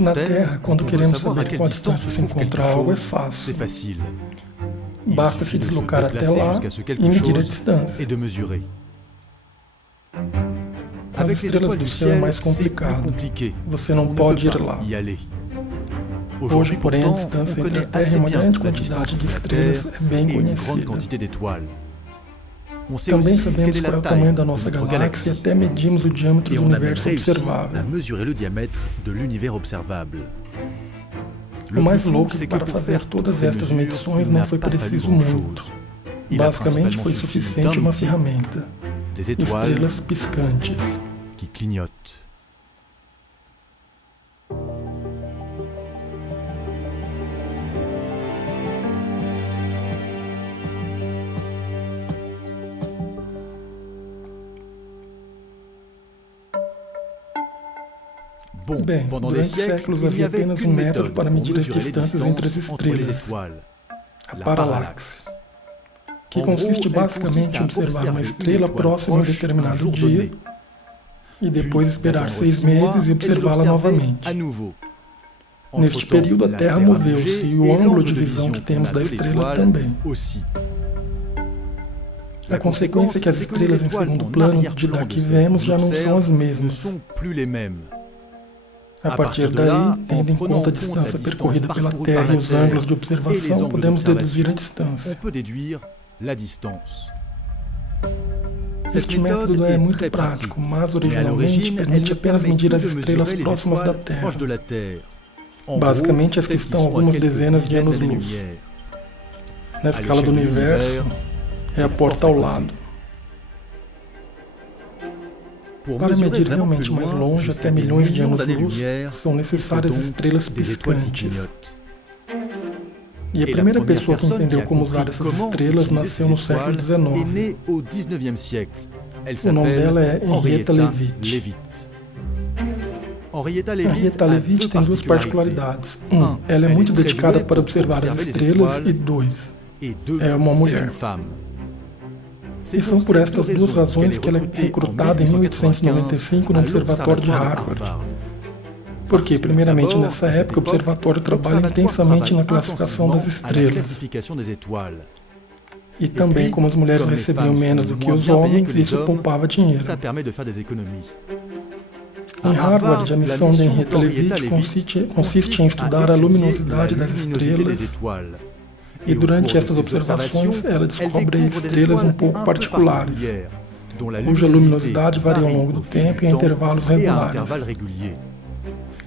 Na Terra, quando queremos saber a qual distância se encontra algo, é fácil. Basta se deslocar até lá e medir a distância. As estrelas do céu é mais complicado. Você não pode ir lá. Hoje, porém, a distância entre a Terra e uma grande quantidade de estrelas é bem conhecida. Também sabemos qual é o tamanho da nossa galáxia e até medimos o diâmetro do universo observável. O mais louco é que para fazer todas estas medições não foi preciso muito. Basicamente foi suficiente uma ferramenta: estrelas piscantes. Bem, durante séculos havia apenas um método para medir as distâncias entre as estrelas, a paralaxe, que consiste basicamente em observar uma estrela próxima a um determinado dia e depois esperar 6 meses e observá-la novamente. Neste período, a Terra moveu-se e o ângulo de visão que temos da estrela também. A consequência é que as estrelas em segundo plano de daqui vemos já não são as mesmas. A partir daí, tendo em conta a distância percorrida pela Terra e os ângulos de observação, podemos deduzir a distância. Este método é muito prático, mas originalmente permite apenas medir as estrelas próximas da Terra, basicamente as que estão a algumas dezenas de anos-luz. Na escala do universo, é a porta ao lado. Para medir realmente mais longe, até milhões de anos-luz, são necessárias estrelas piscantes. E a primeira pessoa que entendeu como usar essas estrelas nasceu no século XIX. O nome dela é Henrietta Leavitt. Henrietta Leavitt tem 2 particularidades. Ela é muito dedicada para observar as estrelas e 2, é uma mulher. E são por estas 2 razões que ela é recrutada em 1895 no Observatório de Harvard. Porque, primeiramente, nessa época, o observatório trabalha intensamente na classificação das estrelas. E também, como as mulheres recebiam menos do que os homens, isso poupava dinheiro. Em Harvard, a missão de Henrietta Leavitt consiste em estudar a luminosidade das estrelas. E durante estas observações, ela descobre estrelas um pouco particulares, cuja luminosidade varia ao longo do tempo e em intervalos regulares.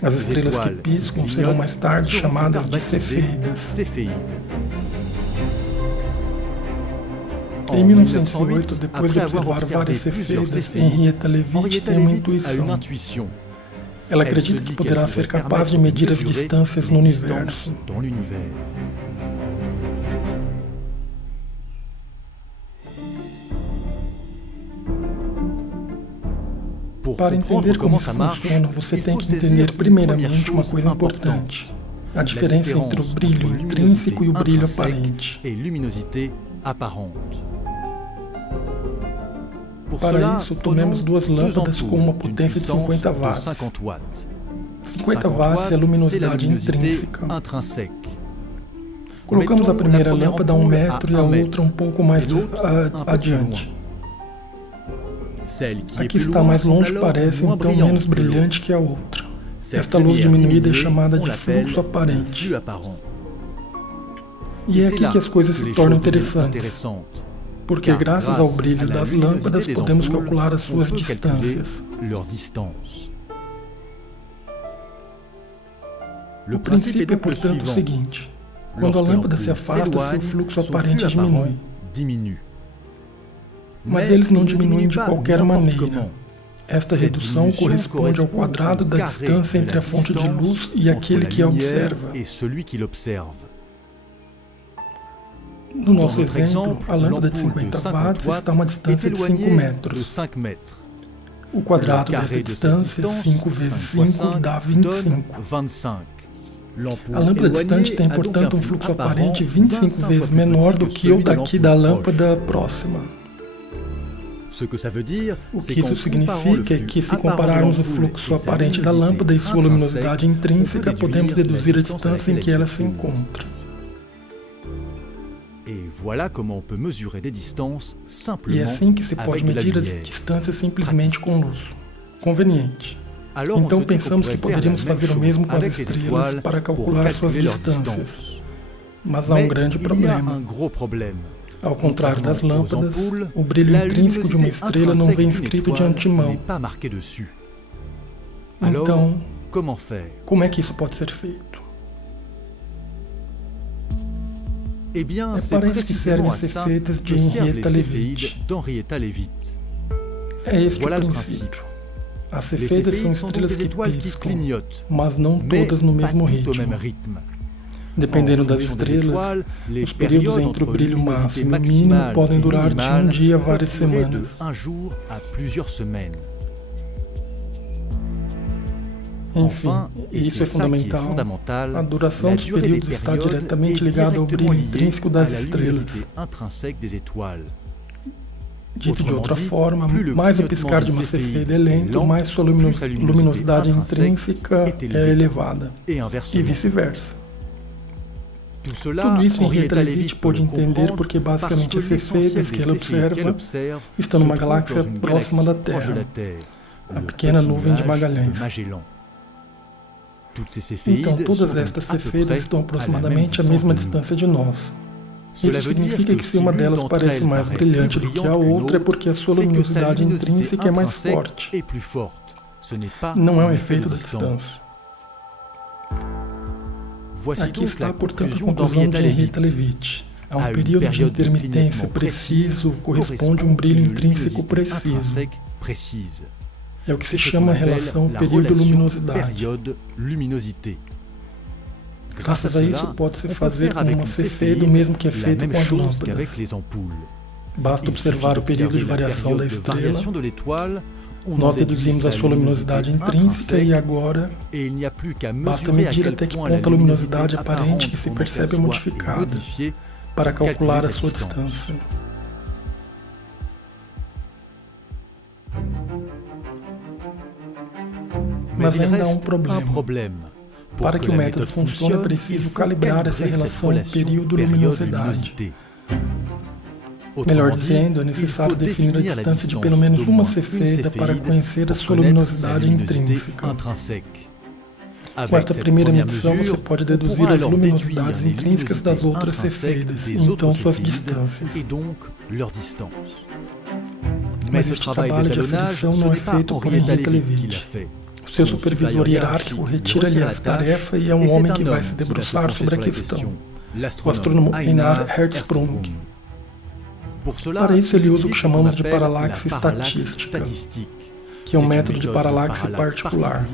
As estrelas que piscam serão mais tarde chamadas de cefeidas. Em 1908, depois de observar várias cefeidas, Henrietta Leavitt tem uma intuição. Ela acredita que poderá ser capaz de medir as distâncias no universo. Para entender como isso funciona, você tem que entender primeiramente uma coisa importante: a diferença entre o brilho intrínseco e o brilho aparente. Para isso, tomemos 2 lâmpadas com uma potência de 50 watts. 50 watts é a luminosidade intrínseca. Colocamos a primeira lâmpada a 1 metro e a outra um pouco mais adiante. A que está mais longe parece então menos brilhante que a outra. Esta luz diminuída é chamada de fluxo aparente. E é aqui que as coisas se tornam interessantes, porque graças ao brilho das lâmpadas podemos calcular as suas distâncias. O princípio é, portanto, o seguinte: quando a lâmpada se afasta, seu fluxo aparente diminui. Mas eles não diminuem de qualquer maneira. Esta redução corresponde ao quadrado da distância entre a fonte de luz e aquele que a observa. No nosso exemplo, a lâmpada de 50 watts está a uma distância de 5 metros. O quadrado dessa distância, 5 vezes 5, dá 25. A lâmpada distante tem, portanto, um fluxo aparente 25 vezes menor do que o daqui da lâmpada próxima. O que isso significa é que, se compararmos o fluxo aparente da lâmpada e sua luminosidade intrínseca, podemos deduzir a distância em que ela se encontra. E é assim que se pode medir as distâncias simplesmente com luz. Conveniente. Então pensamos que poderíamos fazer o mesmo com as estrelas para calcular suas distâncias. Mas há um grande problema. Ao contrário das lâmpadas, o brilho intrínseco de uma estrela não vem escrito de antemão. Então, como é que isso pode ser feito? É para isso que servem as cefeitas de Henrietta Leavitt. É este o princípio. As cefeitas são estrelas que piscam, mas não todas no mesmo ritmo. Dependendo das estrelas, os períodos entre o brilho máximo e o mínimo podem durar de um dia a várias semanas. Enfim, isso é fundamental. A duração dos períodos está diretamente ligada ao brilho intrínseco das estrelas. Dito de outra forma, mais o piscar de uma cefeida é lento, mais sua luminosidade intrínseca é elevada, e vice-versa. Tudo isso Henrietta Leavitt pôde entender porque basicamente as cefeidas que ela observa estão numa galáxia próxima da Terra, a pequena nuvem de Magalhães. Então todas estas cefeidas estão aproximadamente à mesma distância de nós. Isso significa que se uma delas parece mais brilhante do que a outra é porque a sua luminosidade intrínseca é mais forte. Não é um efeito da distância. Aqui está, portanto, a conclusão de Henrietta Leavitt. A um período de intermitência preciso corresponde um brilho intrínseco preciso. É o que se chama a relação período-luminosidade. Graças a isso, pode-se fazer com uma cefeida o mesmo que é feito com as lâmpadas. Basta observar o período de variação da estrela. Nós deduzimos a sua luminosidade intrínseca e agora basta medir até que ponto a luminosidade aparente que se percebe é modificada para calcular a sua distância. Mas ainda há um problema. Para que o método funcione, é preciso calibrar essa relação período-luminosidade. Melhor dizendo, é necessário definir a distância de pelo menos uma cefeida para conhecer a sua luminosidade intrínseca. Com esta primeira medição, você pode deduzir as luminosidades intrínsecas das outras cefeidas, e então suas distâncias. Mas este trabalho de aferição não é feito por Henrietta Leavitt. O seu supervisor hierárquico retira-lhe a tarefa e é um homem que vai se debruçar sobre a questão, o astrônomo Einar Hertzsprung. Para isso ele usa o que chamamos de paralaxe estatística, que é um método de paralaxe particular,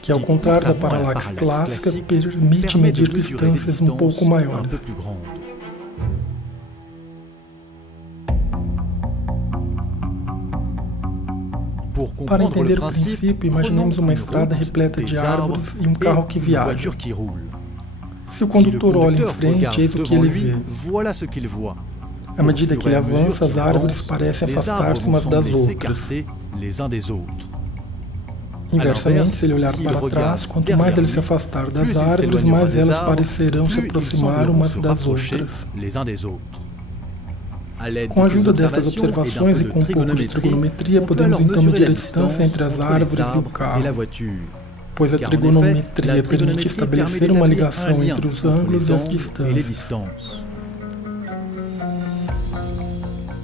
que ao contrário da paralaxe clássica, permite medir distâncias um pouco maiores. Para entender o princípio, imaginemos uma estrada repleta de árvores e um carro que viaja. Se o condutor olha em frente, eis o que ele vê. À medida que ele avança, as árvores parecem afastar-se umas das outras. Inversamente, se ele olhar para trás, quanto mais ele se afastar das árvores, mais elas parecerão se aproximar umas das outras. Com a ajuda destas observações e com um pouco de trigonometria, podemos então medir a distância entre as árvores e o carro, pois a trigonometria permite estabelecer uma ligação entre os ângulos e as distâncias.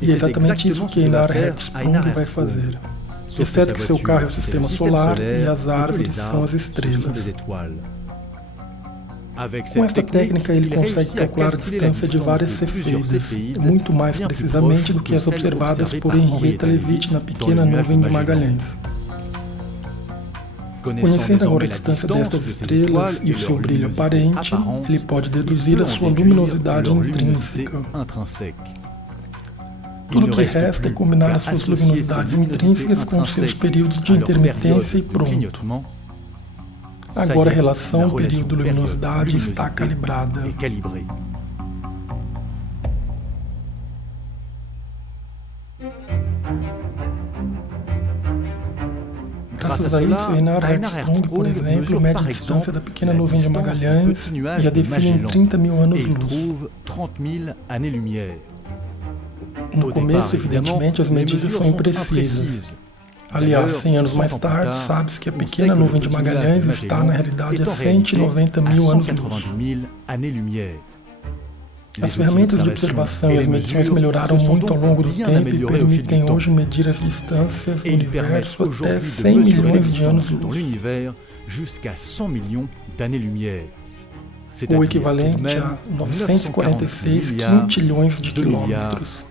E é exatamente isso que Einar Hertzsprung vai fazer, exceto que seu carro é o sistema solar e as árvores são as estrelas. Com esta técnica, ele consegue calcular a distância de várias cefeidas, muito mais precisamente do que as observadas por Henrietta Leavitt na pequena nuvem de Magalhães. Conhecendo agora a distância destas estrelas e o seu brilho aparente, ele pode deduzir a sua luminosidade intrínseca. Tudo o que resta é combinar as suas luminosidades intrínsecas com os seus períodos de intermitência e pronto. Agora a relação período-luminosidade está calibrada. Graças a isso, Einar Hertzsprung, por exemplo, mede a distância da pequena nuvem de Magalhães e a define em 30 mil anos-luz. No começo, evidentemente, as medidas são imprecisas. Aliás, 100 anos mais tarde, sabe-se que a pequena nuvem de Magalhães está, na realidade, a 190 mil anos-luz. As ferramentas de observação e as medições melhoraram muito ao longo do tempo e permitem hoje medir as distâncias do universo até 100 milhões de anos-luz, o equivalente a 946 quintilhões de quilômetros.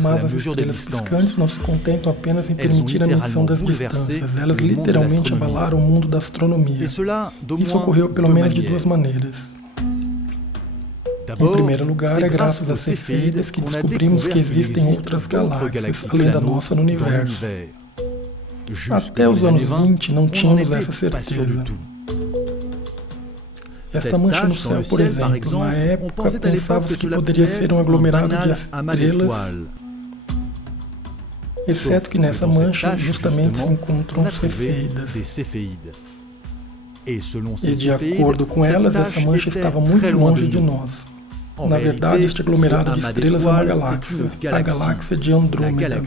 Mas as estrelas piscantes não se contentam apenas em permitir a medição das distâncias, elas literalmente abalaram o mundo da astronomia. Isso ocorreu pelo menos de duas maneiras. Em primeiro lugar, é graças às cefeidas que descobrimos que existem outras galáxias, além da nossa no universo. Até os anos 20 não tínhamos essa certeza. Esta mancha no céu, por exemplo, na época pensava-se que poderia ser um aglomerado de estrelas, exceto que nessa mancha justamente se encontram cefeidas. E de acordo com elas, essa mancha estava muito longe de nós. Na verdade, este aglomerado de estrelas é uma galáxia, a galáxia de Andrômeda.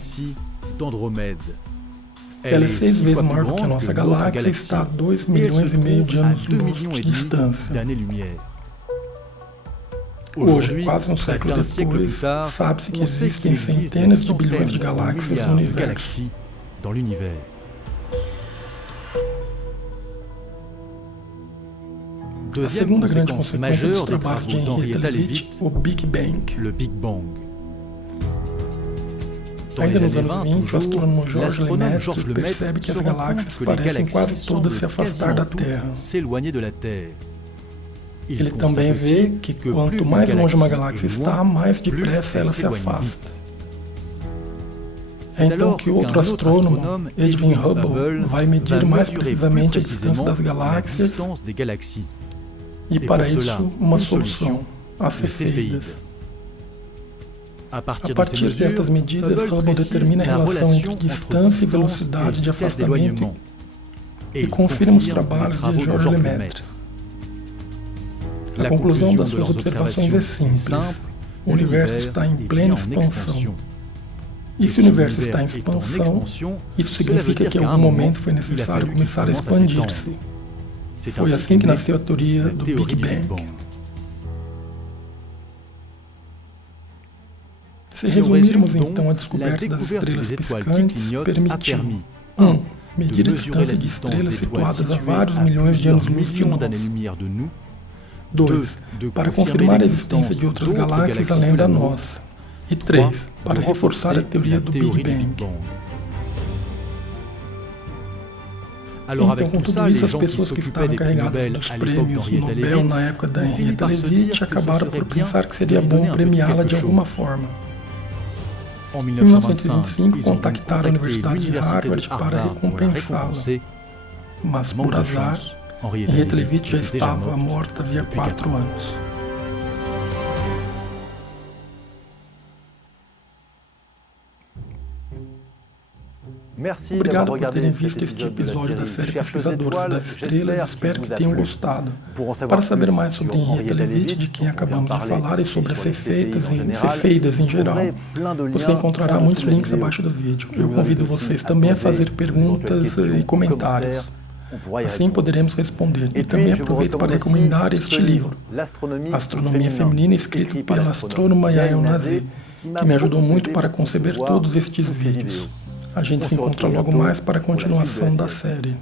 Ela é 6 vezes maior do que a nossa galáxia e está a 2,5 milhões de anos-luz de distância. Hoje, quase um século depois, sabe-se que existem centenas de bilhões de galáxias no universo. A segunda grande consequência dos trabalhos de Henrietta Leavitt, o Big Bang. Ainda nos anos 20, o astrônomo Georges Lemaître percebe que as galáxias parecem quase todas se afastar da Terra. Ele também vê que quanto mais longe uma galáxia está, mais depressa ela se afasta. É então que outro astrônomo, Edwin Hubble, vai medir mais precisamente a distância das galáxias e, para isso, uma solução, as cefeidas. A partir destas medidas, Hubble determina a relação entre distância e velocidade de afastamento e confirma os trabalhos de Georges Lemaître. A conclusão das suas observações é simples. O universo está em plena expansão. E se o universo está em expansão, isso significa que em algum momento foi necessário começar a expandir-se. Foi assim que nasceu a teoria do Big Bang. Se resumirmos então a descoberta das estrelas piscantes, permitiu 1. Medir a distância de estrelas situadas a vários milhões de anos-luz de nós. 2. Para confirmar a existência de outras galáxias além da nossa. E 3. Para reforçar a teoria do Big Bang. Então, com tudo isso, as pessoas que estavam encarregadas dos prêmios Nobel na época da Henrietta Leavitt acabaram por pensar que seria bom premiá-la de alguma forma. Em 1925, contactaram a Universidade de Harvard para recompensá-la. Mas, por azar, Henrietta Leavitt já estava morta havia 4 anos. Obrigado por terem visto este episódio da série Pesquisadores das Estrelas, espero que tenham gostado. Para saber mais sobre Henrietta Leavitt, de quem acabamos de falar, e sobre as cefeidas em geral, você encontrará muitos links abaixo do vídeo. Eu convido vocês também a fazer perguntas e comentários. Assim poderemos responder. E também aproveito para recomendar este livro, Astronomia Feminina, escrito pela astrônoma Yael Nazé, que me ajudou muito para conceber todos estes vídeos. A gente se encontra logo mais para a continuação da série.